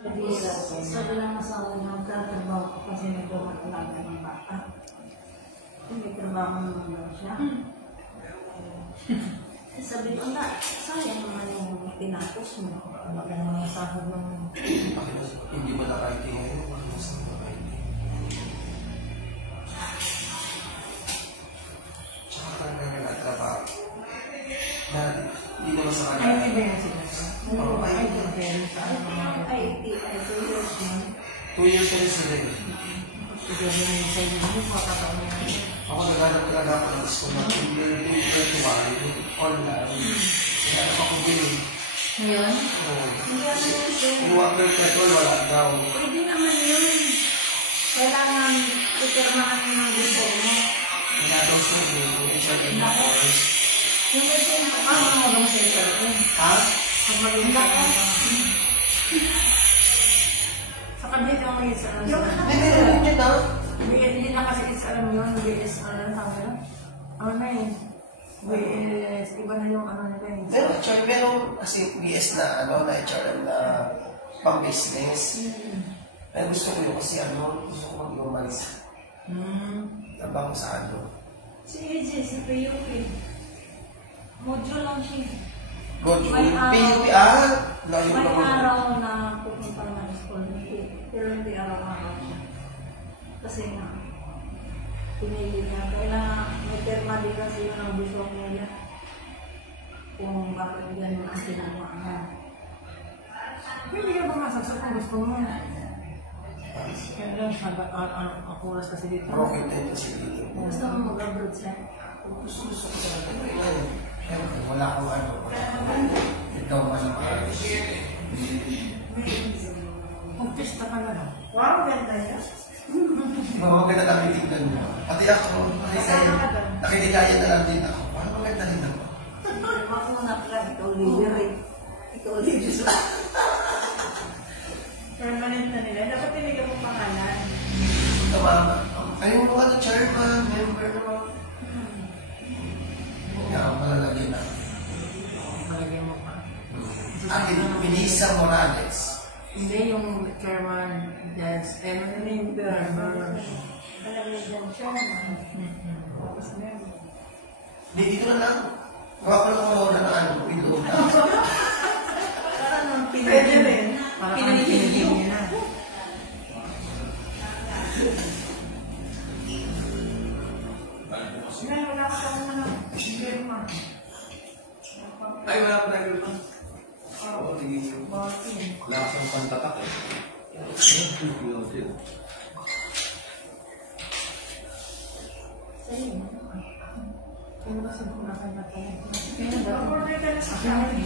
Sabi lang asawa niya, magkatrabaho ko kasi nagpapatalaga ng bata. May trabaho naman daw siya. Sabi ko na, sayang naman yung tinapos mo. Ano kaya naman ang sahod ng... Hindi ba nakaiting ngayon? Mas nakaiting. Tsaka talaga nga nagtrabaho. Hindi naman sa kanya. Ay, hindi ba yan sila? Oo, ay, ito. Ay, 2 years na. 2 years na rin sila yun. Ito yung sa inyo, makakataon mo. Ako naghanap talaga ako ng school na virtual, online. Kaya ako bilhin. Ngayon? Oo. Hindi ano yun, sir. Yung water petrol, wala daw. Pwede naman yun. Kailangan ipirmahan mo ng gusto mo. Kaya daw sir, yung isa rin na course. Yung kasi Ano sa ito? Ha? Pag mag-inda ka. Sa kabit ang may isa. Hindi niya daw. Hindi na kasi isa alam yun. BS, ano na sabi na? Ano na yun? BS, iba na yung ano nila yun. Pero actually, meron kasi BS na, na HRM na pang-business. Pero gusto ko yun kasi gusto ko mag-umalis. Nabang sa si AJ, si PUP. Module lang siya. Module? May PUP, may araw na pupunta na school. Pero hindi araw-araw siya. Kasi nga, pinili niya. Kailangan may terma din kasi yun ang gusto niya. Kung bakit ganun ang ginagawa niya. Pwede ka ba masaksak kung gusto mo? Kaya lang, ang oras kasi dito. Broken din kasi dito. Gusto mo mag-abroad siya? Gusto ko talaga ngayon. Siyempre, wala akong ikaw man ang maalis. Mag-testa ka na lang. Wow, ganda yan. Maganda lang tingnan mo. Pati ako, nakiligaya na lang din ako. Parang maganda rin ako. Ako na pala, ikaw leader eh. Ikaw leader sa... Permanent na nila. Dapat tinigyan mo pangalan. Tama. Ayun mo chairman, member naman. Kaya ang malalagay na. Malagyan mo pa. Akin, Melissa Morales. Hindi yung chairman, dance, ano na yung member. Palagay dyan siya naman. Tapos meron. Hindi, dito na lang. Gawa ko lang muna ng pinload na. Parang nang Pwede rin. Para kang pinigyan niya na. wala ka pa naman. Ay, wala pa tayo pa. Oo, tingin mo. Lakas ang pantatak eh. Sa'yo. Ano ba sa mga kanya-kanya? Order ka na sa Shopee.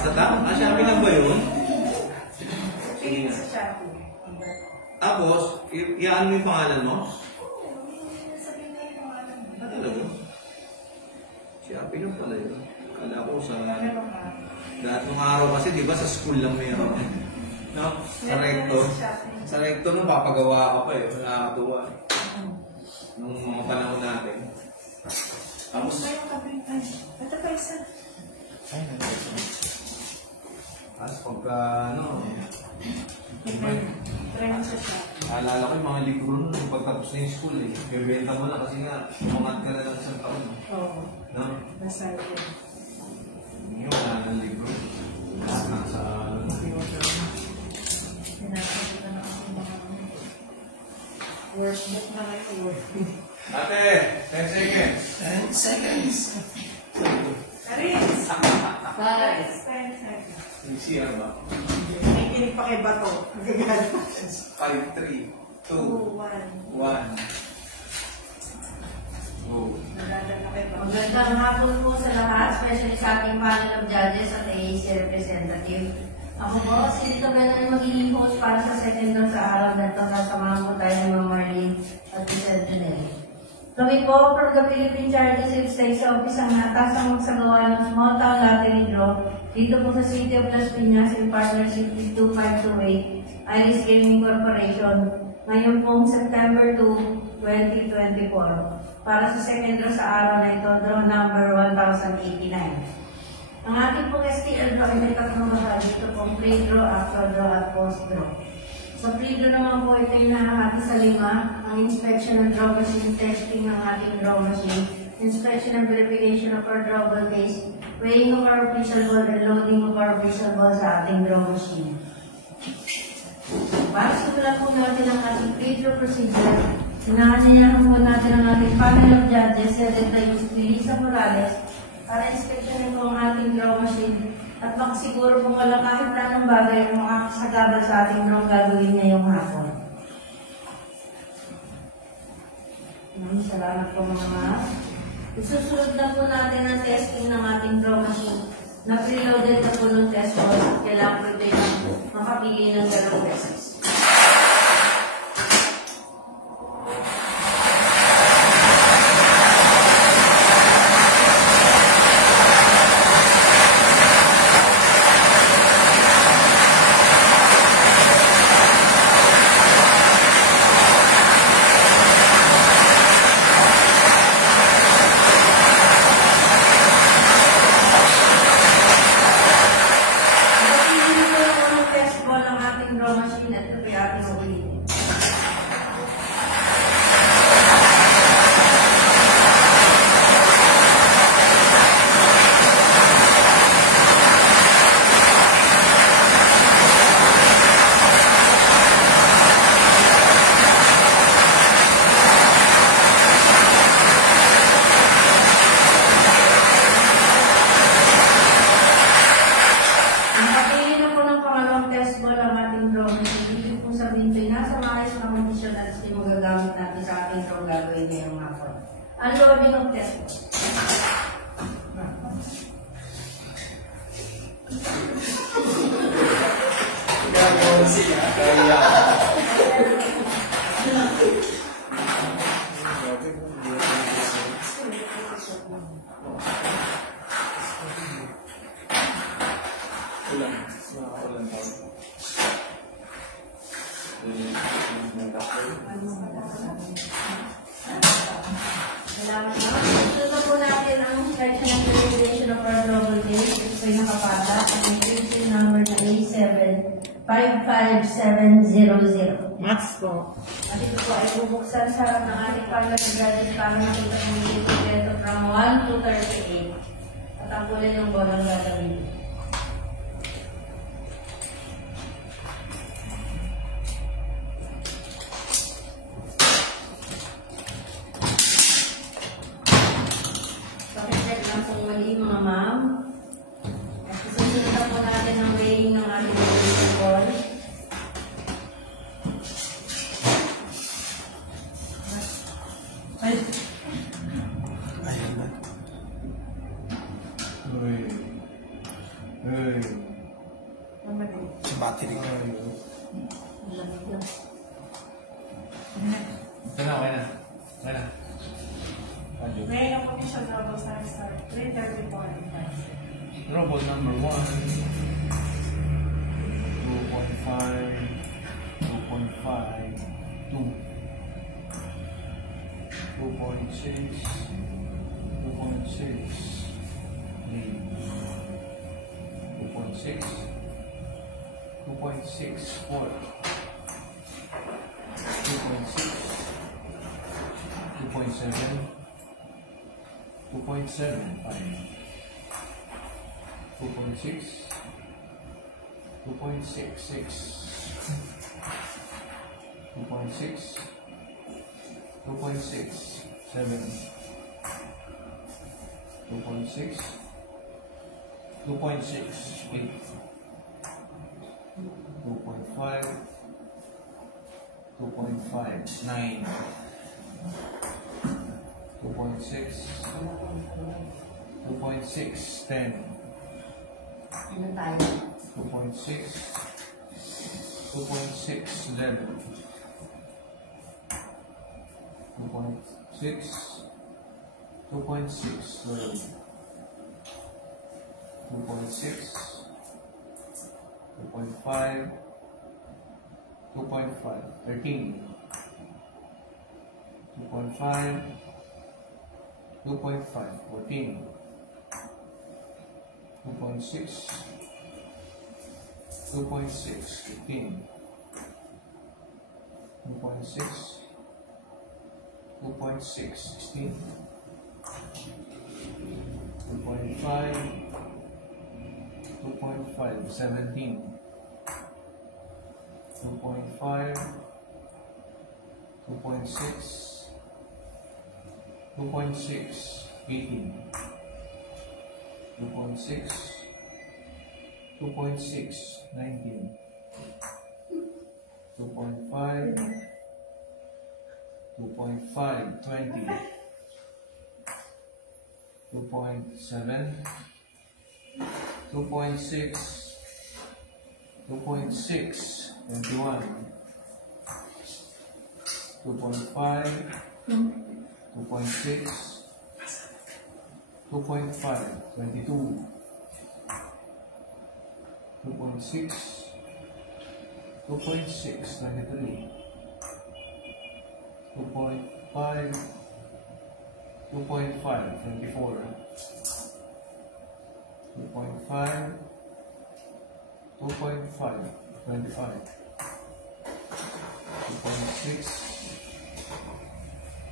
Sa tao? Shopee lang ba yun? Sige sa Shopee. Tapos, iaan mo yung pangalan mo? Sabihin na yung pangalan. Ano talaga? Shopee lang pala yun. Kala ko sa... Lahat ng araw kasi, di ba, sa school lang meron. No? Sa recto. Sa recto nung papagawa ka pa eh. Nakakatuwa. Nung mga panahon natin. Tapos... Ito pa isa. Ay, nandito. Tapos pagka, ano... Try mo sa Shopee. Alala ko yung mga libro nung pagtapos na yung school eh. Bebenta mo na kasi nga, umangat ka na lang isang taon. Oo. No? Nasa ito. Yung wala ng libro. Lahat nasa ano. Pinapagod na ako mga workbook na kayo. Workbook. Ate, 10 seconds. 10 seconds. Aris! 5 seconds. Yung CR ba? Nakikinig pa kay Bato. 5, 3, 2, 2, 1. 1. Go. Magandang hapon po sa lahat, especially sa ating panel of judges at AAC representative. Ako po, si Tito Ben ay magiging host para sa second round sa araw na ito. Kasamahan po tayo ni Ma'am Marlene at Giselle Junelli. Kami po, from the Philippine Charity Sales Tax Office, ang natasang magsagawa ng small town lottery draw dito po sa City of Las Piñas in partnership with 2528 Iris Gaming Corporation ngayon pong September 2, 2024. Para sa second draw sa araw na ito, draw number 1089. Ang ating pong STL draw ay may tatlong bahagi. Ito pong pre-draw, after draw, at post-draw. Sa pre-draw naman po, ito yung nahahati sa 5. Ang inspection ng draw machine, testing ng ating draw machine, inspection and verification of our drawable case, weighing of our official ball, and loading of our official ball sa ating draw machine. Para simulan po natin ang ating pre-draw procedure, sinanyayahan po natin ang ating panel of judges, headed by Ms. Melissa Morales, para inspeksyonin po ang ating draw machine at makasiguro kung wala kahit anong bagay ang makakasagabal sa ating draw gagawin ngayong hapon. Salamat po mga mas. Isusunod na po natin ang testing ng ating draw machine na preloaded na po ng test balls at kailangan po ito yung makapili ng 2 beses. Unloading of test balls. Ito po natin ang inspection and verification of our global case. Ito ay nakapata at ang case number na A7-55700. Max po. At ito po ay bubuksan sa harap ng ating panel of judges para makita kung hindi ito from 1 to 38. At ang kulay ng bolang gagawin. Pakicheck lang kung mali mga ma'am. At susunod po natin ang weighing ng ating ball. Ay, Ayun na. Sa battery ko. Lamig lang. Okay na, okay na. Okay na. may official double star 334. Robot number 1. 2.5. 2.6. 2. 2.6. 2.6. 2.64. 2.6. 2.7. 2.75. 2.6. 2.66. 2.6. 2.67. 2.6. 2.68. 2.5. 2.59. 2.6. 2.610. Ano tayo? 2.6. 2.611. 2.6. 2.612. 2.6. 2.5. 2.5. 13. 2.5. 2.5. 14. 2.6, 15, 2.6, 16, 2.5, 17, 2.5, 2.6, 18, 2.6, 19, 2.5, 20, 2.7, 2.6, 21, 2.5, 2.6, 2.5, 22, 2.6, 2.6, 23, 2.5, 2.5, 24, 2.5, 2.5, 25, 2.6,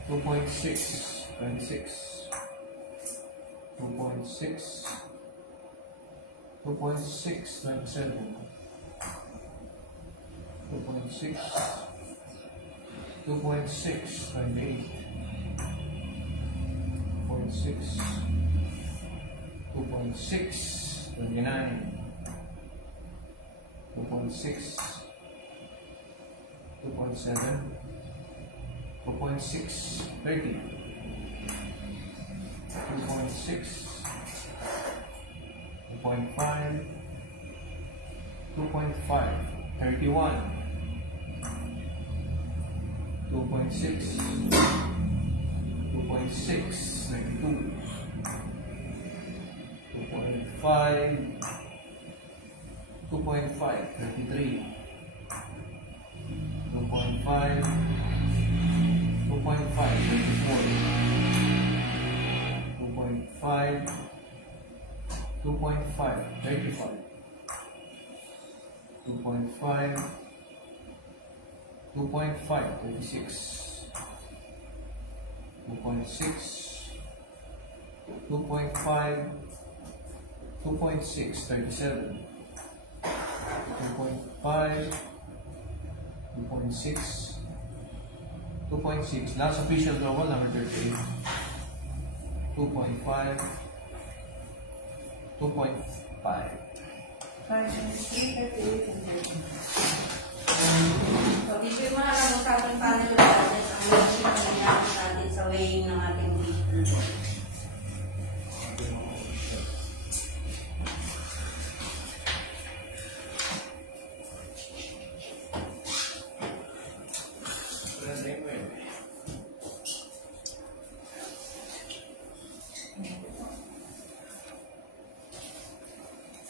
2.6, 26, 2.6, 2.6, 27, 2.6, 2.6, 28, 2.6, 2.6, 29, 2.6, 2.7, 2.6, 30, 2.6, 2.5, 2.5, 31, 2.6, 2.6, 92, 2.5, 2.5, 33, 2.5, 2.5, 34, 2.5, 2.5, 35, 2.5, 2.5, 36, 2.6, 2.5, 2.6, 37, 2.5, 2.6, 2.6, last official global number 38, 2.5, 2.5. So, dito yung mga lang sa ating panel of judges ang mga nangyayari natin sa weighing ng ating weight.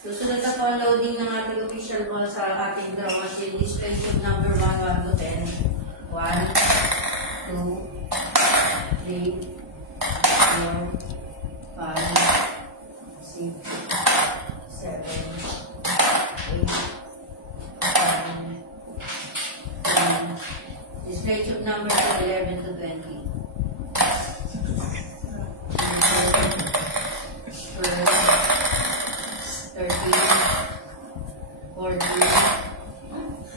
Susunod na po ang loading ng ating official ball sa ating draw machine. Display tube number 1 to 10. 1, 2, 3, 4, 5, 6, 7, 8, 9, 10. Display tube number 11 to 20. 13, 14,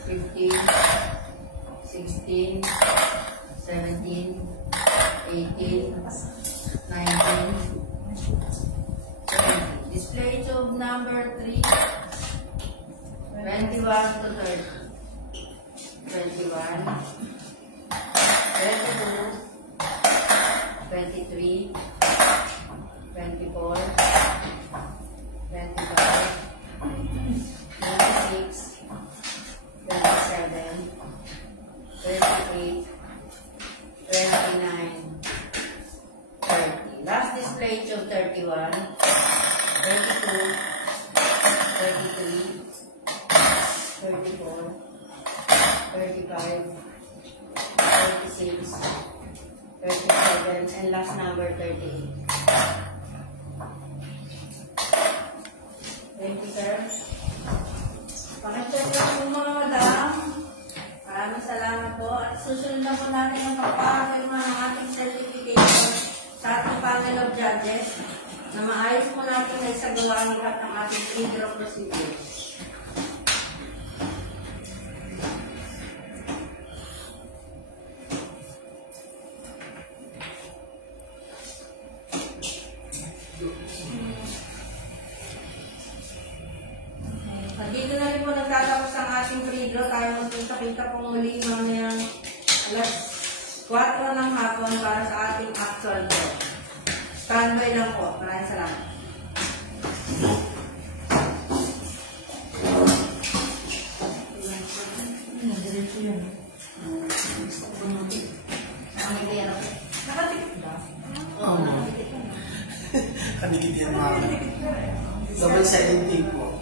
15, 16, 17, 18, 19, 20. Display tube number 3, 21 to 30. 21, 22, 23, 24, 25, 26, 27, 28, 29, 30. Last display tube 31, 32, 33, 34, 35, 36, 37, and last number 38. po mga madam. Maraming salamat po. At susunod na po natin ang pagpapirma ng ating certification sa ating panel of judges na maayos po natin na isagawa ang lahat ng ating pre-draw procedures. Dito na rin po nagtatapos ang ating pre-draw. Tayo magkita-kita po muli mamayang alas 4 ng hapon para sa ating actual draw. Standby lang po. Maraming salamat. Diretso yan. Nakatikip ba? Oo. Kanigit yan mga. Sabay silent tape po.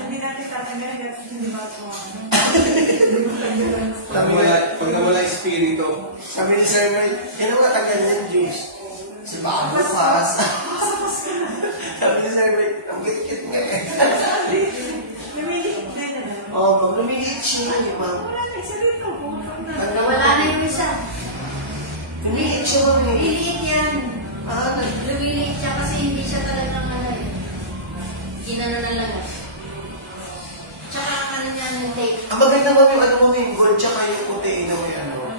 Hindi natin tatanggalin kasi hindi ba ito Pag nawala yung spirito, Sabi ni Sir Mike, yan ang matagal yung juice. Si Bago Fas. Sabi ni Sir Mike, ang kit-kit nga eh. Lumiliit na yun na. Oo, ma'am, lumiliit siya yun, ma'am. Wala na, sabihin ko po. Wala na yung isa. Lumiliit siya, ma'am. Lumiliit yan. Lumiliit siya kasi hindi siya talagang ginano na lang. Tsaka ang ano niya ng tape. Ang maganda ma'am yung ano mo, yung gold tsaka yung puti, yung ano.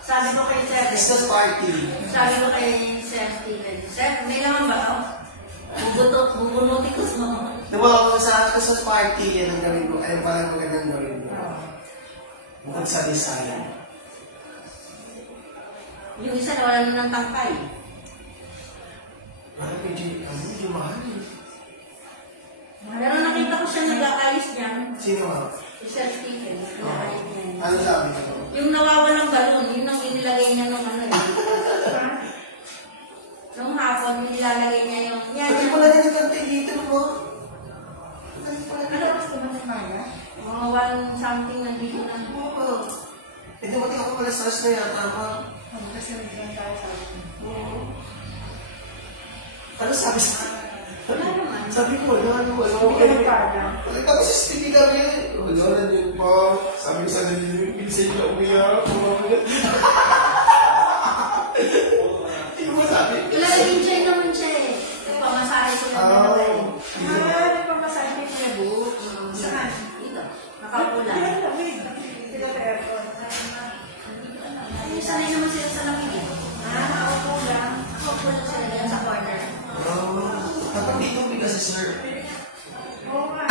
Sabi ko kay Sir, Christmas party. sabi ko kay Sir Steven, Sir, may laman ba ito? Bubunutin ko sa mga. Diba, sa Christmas party, yan ang gawin mo. Ayun parang magandang gawin mo. Bukod sa design. Yung isa nawala na ng tangkay. Medyo mahal. Pero nakita ko siya nag-aayos niyan. Sino ma'am? Si Sir Steven. nag-aayos niya. Ano sabi ko? Yung nawawalang galon, yun ang inilagay niya nung ano eh. Nung hapon, yung nilalagay niya yung... Yan, Pwede yan. mo na rin nagkantay dito mo. Ano ba sa mga kaya? Mga 1 something nandito na. Oo. Hindi mo tingnan ko pala stress na yan, tama? Kasi nagyan tayo sa akin. Ano sabi sa Wala naman. Sabi ko, wala. Hindi ka magkada. Nakita ko sa STV kami. Wala na yun pa. Sabi ko sa nalilipin, pinsay ka umiyak. Hindi mo sabi. Nag-enjoy naman siya eh. Nagpamasahe ko lang dalawa eh. Nagpamasahe niya po. Saan? Dito. Nakapula. Lamig. Sila sa aircon. Sanay naman sila sa lamig eh. Ako lang. Nakaupo lang sila dyan sa corner. Kapag dito bigas si sir. Oo nga.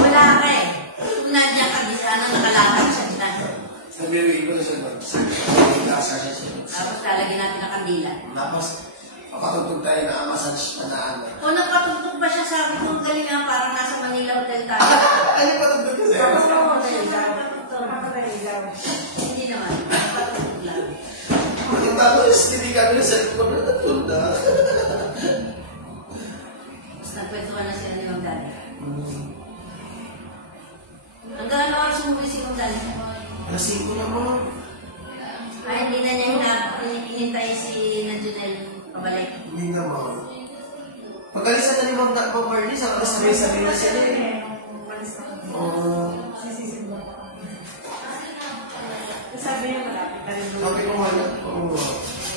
Wala ka eh. Kung nandiyan ka, di sana nakalakad siya dyan. Nabiri ko na siya. Nasa siya siya. Tapos lalagyan natin ang kandila. Tapos, papatugtog tayo na massage na naan. O nagpatugtog ba siya? Sabi ko, ang galing nga, parang nasa Manila Hotel tayo. Ano patugtog ko sa'yo? Tapos ako, Nakakalahilaw. hindi naman. Nagpatugtog lang. Tapos, hindi kami na cellphone na natunda. Tapos nagkwentuhan na sila ni Mang Dali. Hanggang ano oras umuwi si Mang Dali? Alas 5 na mo. Ay, hindi na niya hinintay si Nanjunel pabalik. Hindi na mo. Pag-alisan na ni Ma'am Marley, sa sabay-sabay na sila eh. Oo. Sabi niya malapit na rin. Sabi ko nga, oo.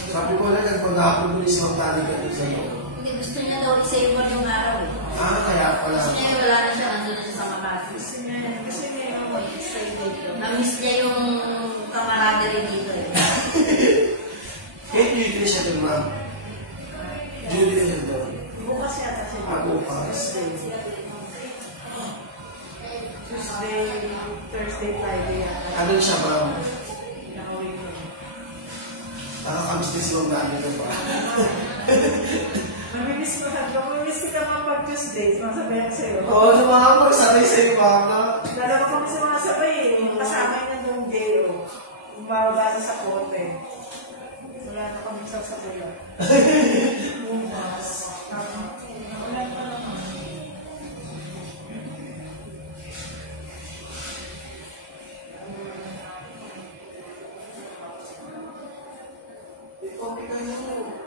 Sabi ko na, nagpag-hapon mo si Ma'am Tani ka sa iyo. Hindi, gusto niya daw i-savor yung araw eh. Kaya pala. Gusto niya wala na siya, nandun na siya sa Makati. Kasi may mag-excited ko. Na-miss niya yung camaraderie dito eh. Ngayon, duty na siya doon, ma'am. Duty na siya doon. Bukas yata siya. Bukas. Tuesday, Thursday, Friday yata. Ano siya, ma'am? Nakawin ko. Nakakamiss din si Ma'am Tani doon pa. Mamimiss ko na. Mamimiss kita mga pag-Tuesday. Masabay ako sa'yo. Oo, naman, magsabay sa'yo, mama. Dalawa kami sa mga sabay eh. Kasama niya nung Deo. Umababa sa kote. Wala na kami sa sabayan. Bumas. Wala pa naman. Okay ka na mo.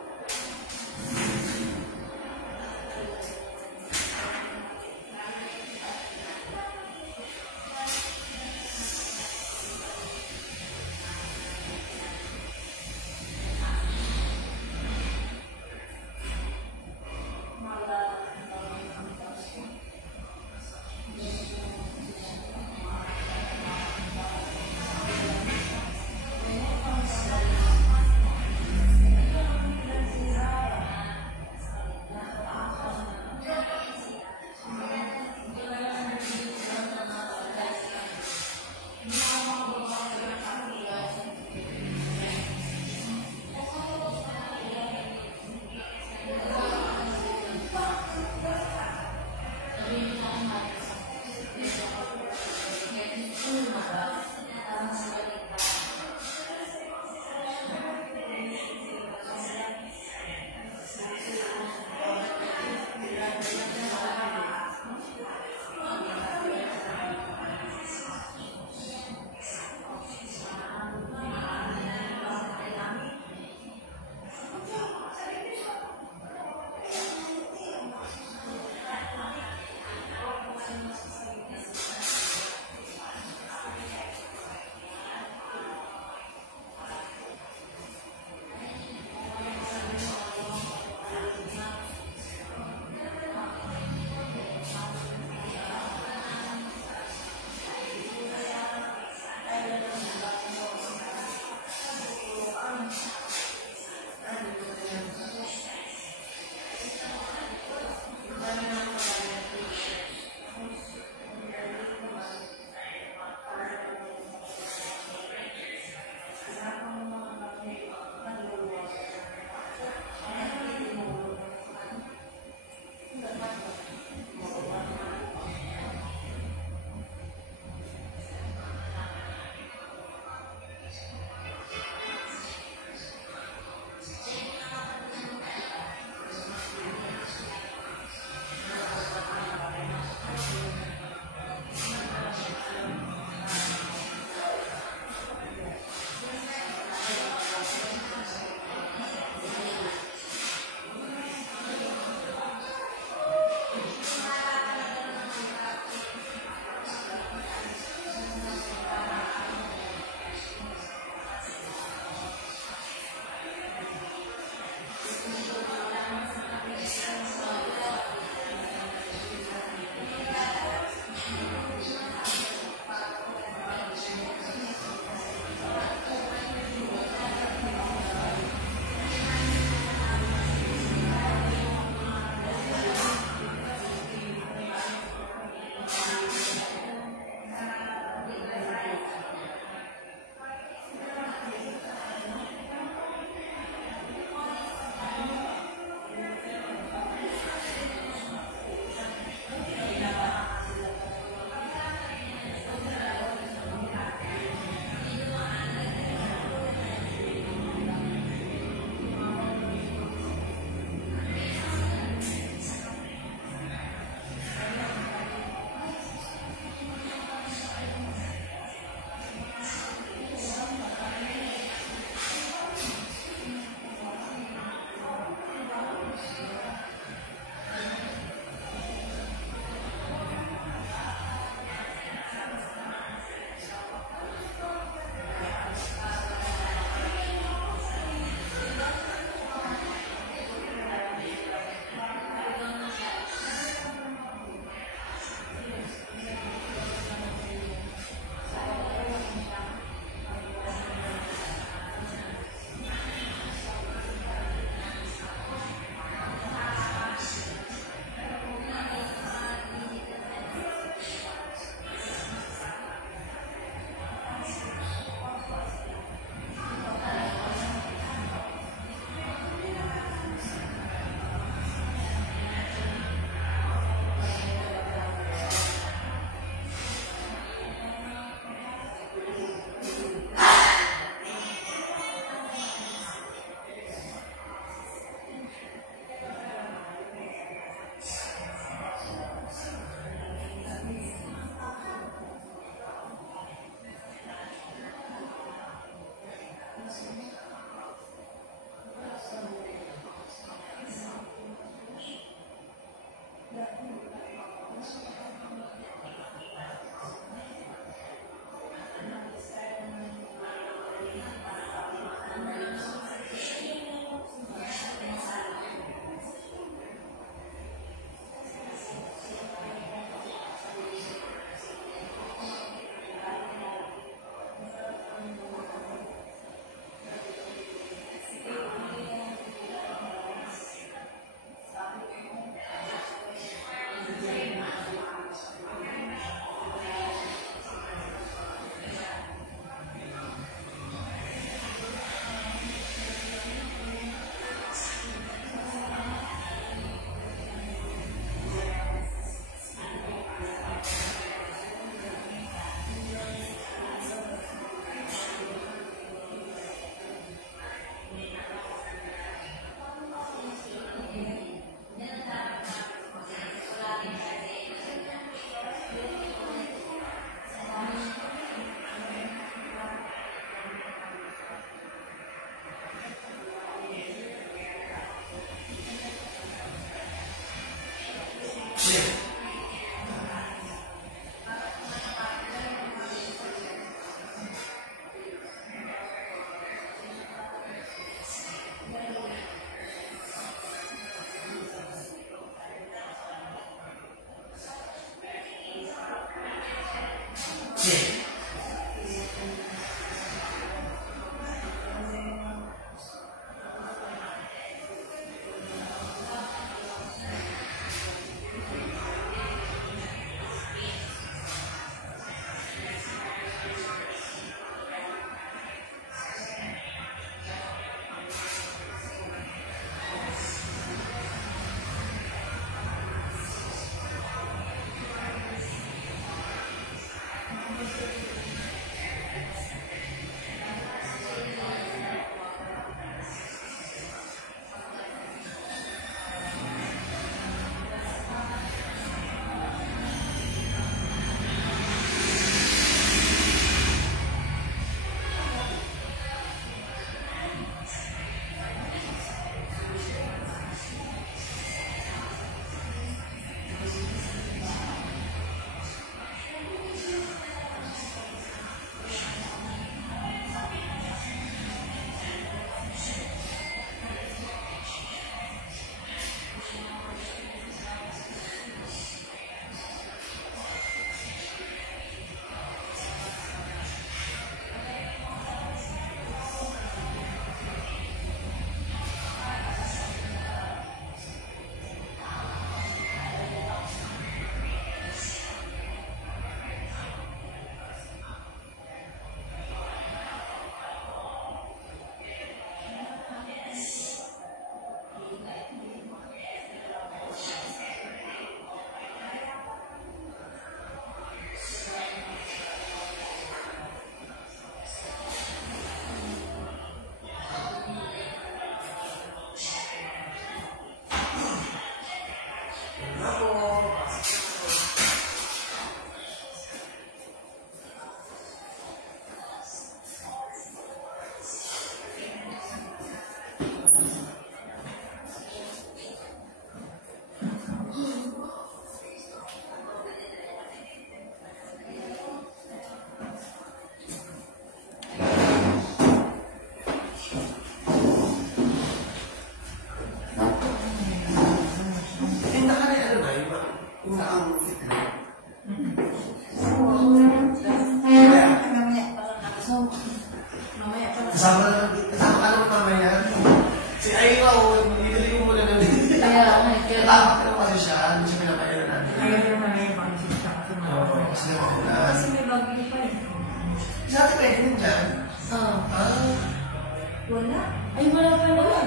Ay, wala pa naman.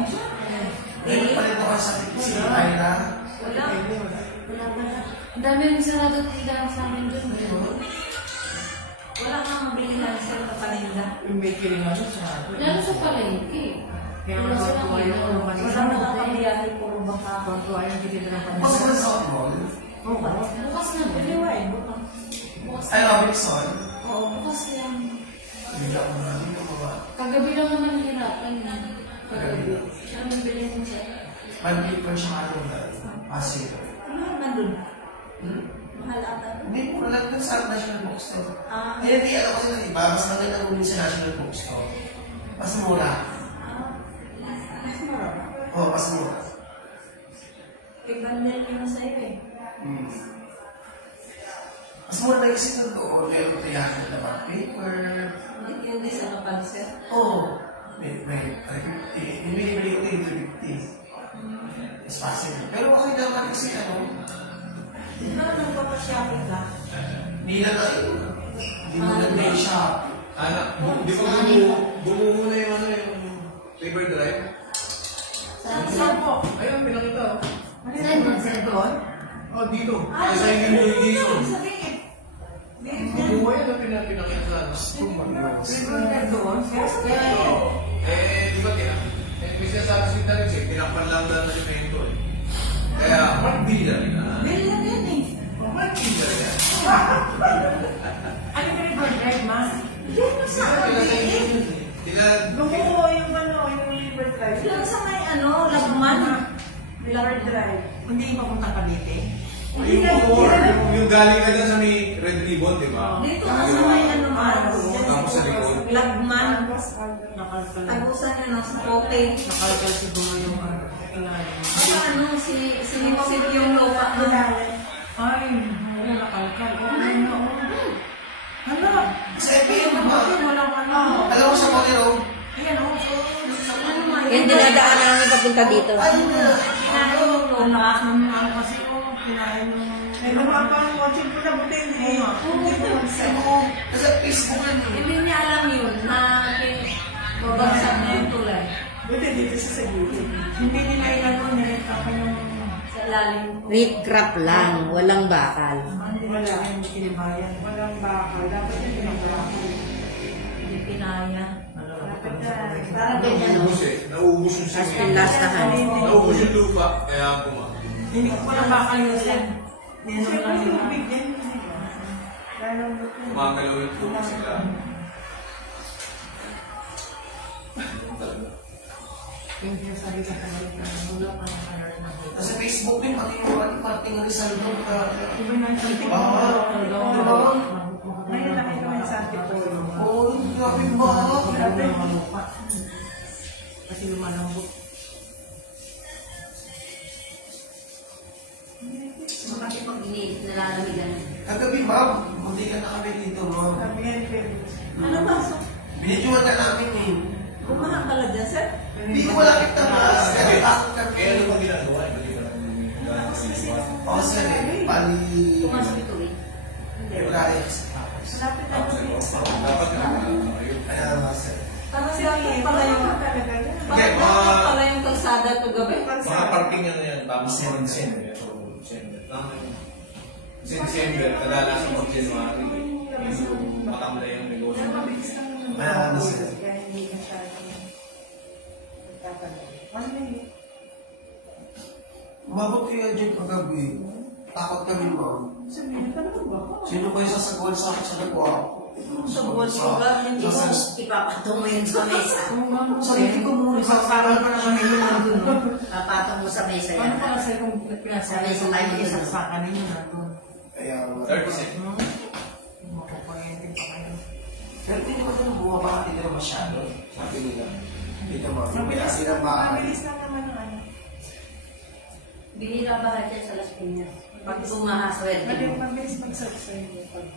Ngayon pa rin ako sa si Ira. Wala. Wala pa na. Ang dami yung sarado at lang sa amin doon. Wala kang mabilihan sir na paninda. Yung bakery nga doon sa Lalo sa palengke. Kaya Wala mga silang tuwa yung ginagawa. ano, Wala Manila. na nakabiyahe, puro baka. Tuwa yung kitita ng Mas Manila. sa mall. Bukas na ba? Anyway, buka. Bukas Ay, na. Robinson. Oo, bukas yan. Hindi ako mga. Kagabi lang naman hirapan na. Kagabi. Anong bilhin mo siya? 5 people siya ano na. Pasir. Mahal man dun. Mahal ata. Hindi mo lang dun sa National Bookstore. Ah, Hindi, hindi ako kasi iba. Mas maganda ko din sa National Bookstore. Mas mura. mas marami. Oo, mas mura. Pag-bundle yun sa'yo eh. Hmm. Mas mura na kasi doon. Meron ko tiyahin na mga paper. Hindi sa napansin. Oo. May 350. Yung binibili ko yung 350. Mas fácil. Pero okay naman kasi ano. Nagpapashopping ka? Hindi na tayo. Hindi mo na shop. Anak, di ba bumuho na yung ano yung paper drive? Saan po? Ayun, pinakita. Send doon? Oh, dito. Ah, Sa yung irrigation. sabihin. Bumuho yun ang pinakita sa ano. Di ba kaya? May sinasabi si Tarik eh, pinakpan lang na na semento eh. Kaya, markbida rin na. Bill na din eh. Markbida rin yan. Ano ka rin drive, ma? Yan na sa akin. Lumuho yung ano, yung river drive. Lang sa may ano, Lagman. River Drive. Hindi pa punta Cavite. Yung galing ka dyan sa may Red Ribbon, di ba? Dito na sa may ano man. Tapos sa likod. Lagman. Nakalkal. Tagusan na lang sa kote. Nakalkal siguro yung Baka ano, sinipsip yung lupa doon. Ay, wala nakalkal. Hala. Sa FBM naman. Walang ano. Alam mo sa Molero? Ayan, oh. Ano man. Yung dinadaanan namin papunta dito. Ayun na. Kinain yung Ang lupa. lakas ng ano kasi, oh, kinain yung... Ay, lumapang watching ko na butin eh. Ano? Nasa Facebook lang yun. Hindi niya alam yun na babagsak na yung tulay. Buti dito sa Sagili. Hindi nila ano, nilita ko yung... Sa ilalim. Recrap lang, walang bakal. Wala yung kinibayan. Walang bakal. Dapat yung pinagbalakal. Hindi pinaya. Parang ganyan, no? Naubos eh. Naubos yung Tapos semento. lastahan. Naubos yung lupa, kaya bumang. Hindi ko pala bakal yung yan. Siyempre yung tubig din. Kumagalaw yung lupa sila. Thank you sa rin sa kanila. Wala pa ng alert na ko. Nasa Facebook din, pati yung parting Rizal doon. Iba na yung tubig. Ngayon nakita mo yung sa Antipolo. Oo, grabe ba? Grabe yung malupa. Kasi lumalambot. Makipag-init, nalalamigan. Kagabi, ma'am. Buti ka na kami dito, ma'am. Sabi yan, Ano ba? Binidyoan ka namin eh. Kumahan pala dyan, sir? Hindi ko malapit na mas. Kaya takot kami. Kaya ano bang ginagawa? Hindi ba? Oo, sir eh. Pali... Pumasok ito eh. February kasi tapos. malapit na dito. Dapat nga. Kaya nga, sir. Parang dapat pala yung... Parang Okay, dapat pala yung kalsada kagabi. Mga parking ano yan, tapos December. December, kadalasan mag January. Yung matamla yung negosyo. Kaya nga, sir. Kaya hindi masyadong nagtatanong. Ano na yun? Umabot kayo dyan kagabi. Takot kami, ma'am. Sabihin ka naman ba? Sino ba yung sasaguan sa akin sa nagwa? Sa buwan sugar, hindi mo Ipapatong mo yun sa mesa. Sarili ko muna sa Parang pa naman yun nandun, no? Papatong mo sa mesa Paano yan. pala sa'yo kung pinasabi sa tayo yung saksakan ninyo nandun? Kaya nga. 30%. Mapapayentin pa kayo. Pero hindi naman ito bumaba ka dito masyado. Sabi nila. Dito ma'am. Mabilis Kaya sila mabilis lang naman ang ano. Bihira ba dyan sa Las Piñas? Pag bumahaswerte mo. Mabilis mag-subscribe mo pag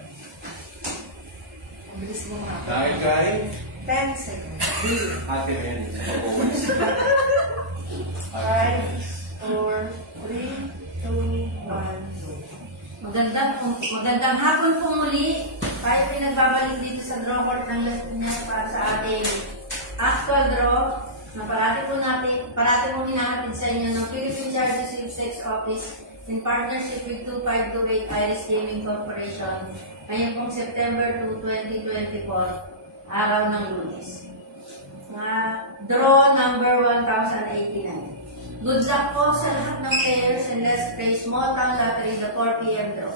mabilis mo nga. Dahil kay 10 seconds. ate mo yan. 5, 4, 3, 2, 1, go. Magandang hapon po muli. Tayo pinagbabalik dito sa draw court ng Las Piñas para sa ating actual draw na parati po hinahatid sa inyo ng Philippine Charity Sweepstakes Office in partnership with 2528 Iris Gaming Corporation ngayon pong September 2, 2024, araw ng Lunes. Draw number 1089. Good luck po sa lahat ng players and let's play Small Town Lottery, the 4 p.m. draw.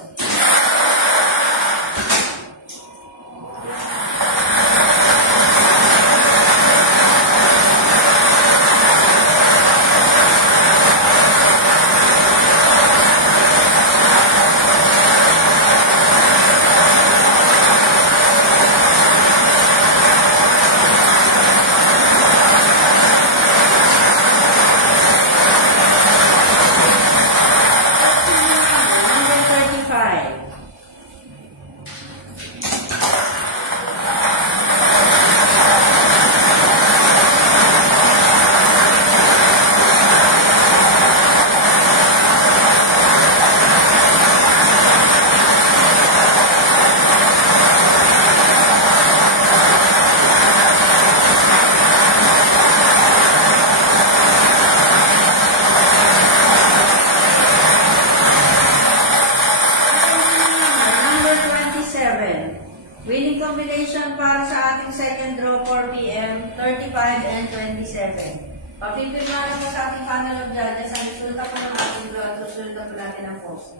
Winning combination para sa ating second draw 4 p.m. 35 and 27. Papipirmahan po sa ating panel of judges ang resulta po ng ating draw at resulta po natin ang post.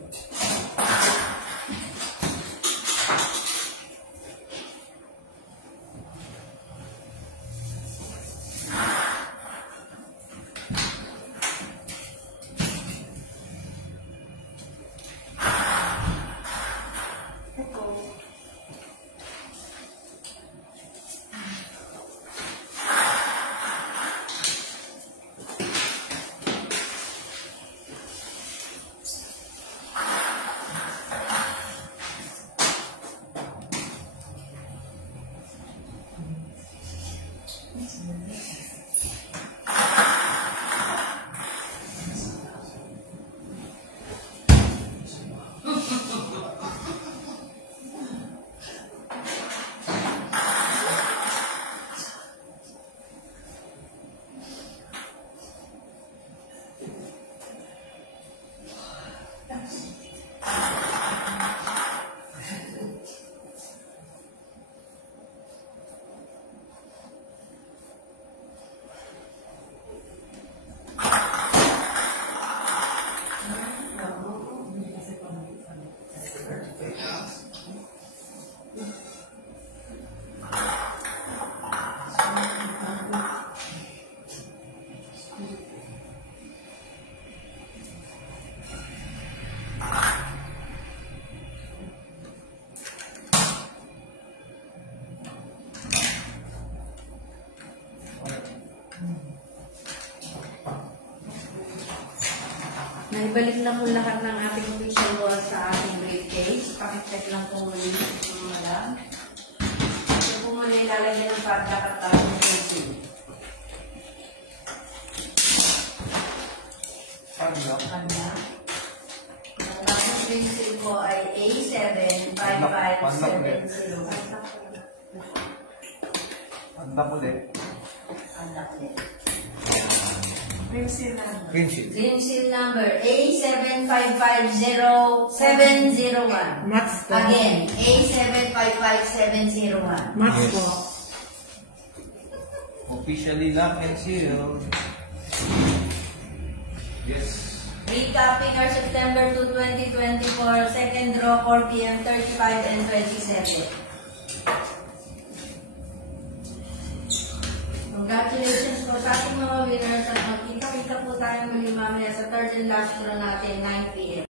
Naibalik na po lahat ng ating official wall sa ating briefcase. Pakicheck lang po muli mga madam. Ito po muli lalagyan ng padlock at tapos ng pencil. Padlock? Padlock. Ang tapos pencil po ay A75570. Padlock ulit. Padlock ulit. Pencil number. Pencil number A7550701. Max po. Again, A7550701. Max Yes. po. Officially locked and sealed. Yes. Recapping our September 2, 2024 second draw 4 p.m. 35 and 27. Congratulations po sa ating mga winners at magkita-kita po tayo muli mamaya sa third and last draw natin 9 p.m.